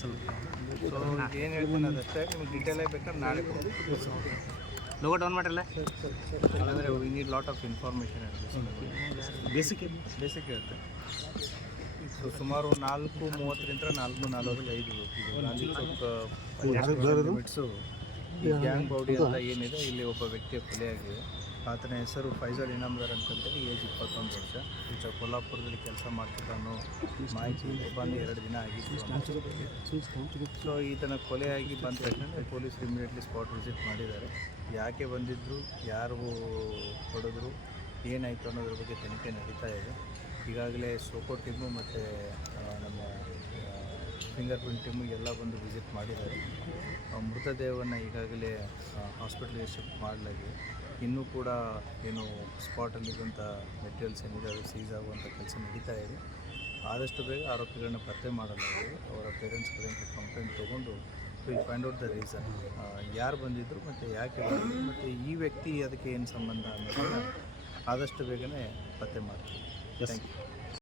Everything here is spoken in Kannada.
ಸ್ವಲ್ಪ ಸೊ ಏನು ಹೇಳ್ತೀನಿ ಅದಷ್ಟೇ ನಿಮಗೆ ಡೀಟೇಲಾಗಿ ಬೇಕಾದ್ರೆ ನಾಳೆ ಲೋಗೋ ಡೌನ್ ಮಾಡಿರಲ್ಲ? ಅಂದರೆ we need lot of information basic basic ಇರುತ್ತೆ. ಸೊ ಸುಮಾರು ನಾಲ್ಕು ಮೂವತ್ತರಿಂದ ನಾಲ್ಕು ನಾಲ್ವರಿಗೆ ಐದು ಲಿಮಿಟ್ಸು ಈ ಗ್ಯಾಂಗ್ ಬೌಡಿ ಎಲ್ಲ ಏನಿದೆ ಇಲ್ಲಿ ಒಬ್ಬ ವ್ಯಕ್ತಿಯ ಕೊಲೆಯಾಗಿದೆ ಆತನ ಹೆಸರು ಫೈಜಲ್ ಇನಾಮ್ದಾರ್ ಅಂತಂದೇಳಿ ಏಜ್ ಇಪ್ಪತ್ತು. ಕೊಲ್ಲಾಪುರದಲ್ಲಿ ಕೆಲಸ ಮಾಡ್ತಿದ್ದ ಅನ್ನೋ ಮಾಹಿತಿ ಬಂದು ಎರಡು ದಿನ ಆಗಿತ್ತು. ಸೊ ಈತನ ಕೊಲೆಯಾಗಿ ಬಂದ ತಕ್ಷಣ ಪೊಲೀಸರು ಇಮಿಡಿಯೇಟ್ಲಿ ಸ್ಪಾಟ್ ವಿಸಿಟ್ ಮಾಡಿದ್ದಾರೆ. ಯಾಕೆ ಬಂದಿದ್ದರು ಯಾರು ಹೊಡೆದ್ರು, ಏನಾಯಿತು ಅನ್ನೋದ್ರ ಬಗ್ಗೆ ತನಿಖೆ ನಡೀತಾ ಇದೆ. ಈಗಾಗಲೇ ಸೋಕೋ ಟೀಮು ಮತ್ತು ನಮ್ಮ ಫಿಂಗರ್ ಪ್ರಿಂಟ್ ಟೀಮು ಎಲ್ಲ ಬಂದು ವಿಸಿಟ್ ಮಾಡಿದ್ದಾರೆ. ಮೃತದೇಹವನ್ನು ಈಗಾಗಲೇ ಹಾಸ್ಪಿಟ್ಲಿಗೆ ಶಿಫ್ಟ್ ಮಾಡಲಾಗಿದೆ ಇನ್ನೂ ಕೂಡ ಏನು ಸ್ಪಾಟಲ್ಲಿದ್ದಂಥ ಮೆಟೀರಿಯಲ್ಸ್ ಏನಿದೆ ಅದು ಸೀಸ್ ಆಗುವಂಥ ಕೆಲಸ ನಡೀತಾ ಇದೆ. ಆದಷ್ಟು ಬೇಗ ಆರೋಪಿಗಳನ್ನ ಪತ್ತೆ ಮಾಡಲಾಗಿದೆ. ಅವರ ಪೇರೆಂಟ್ಸ್ ಕಡೆಯಿಂದ ಕಂಪ್ಲೇಂಟ್ ತೊಗೊಂಡು will find out the reason ಯಾರು ಬಂದಿದ್ದರು ಮತ್ತು ಯಾಕೆ ಬಂದಿದ್ರು ಮತ್ತು ಈ ವ್ಯಕ್ತಿ ಅದಕ್ಕೆ ಏನು ಸಂಬಂಧ ಅನ್ನೋದನ್ನು ಆದಷ್ಟು ಬೇಗನೆ ಪತ್ತೆ ಮಾಡ್ತೀವಿ. Thank you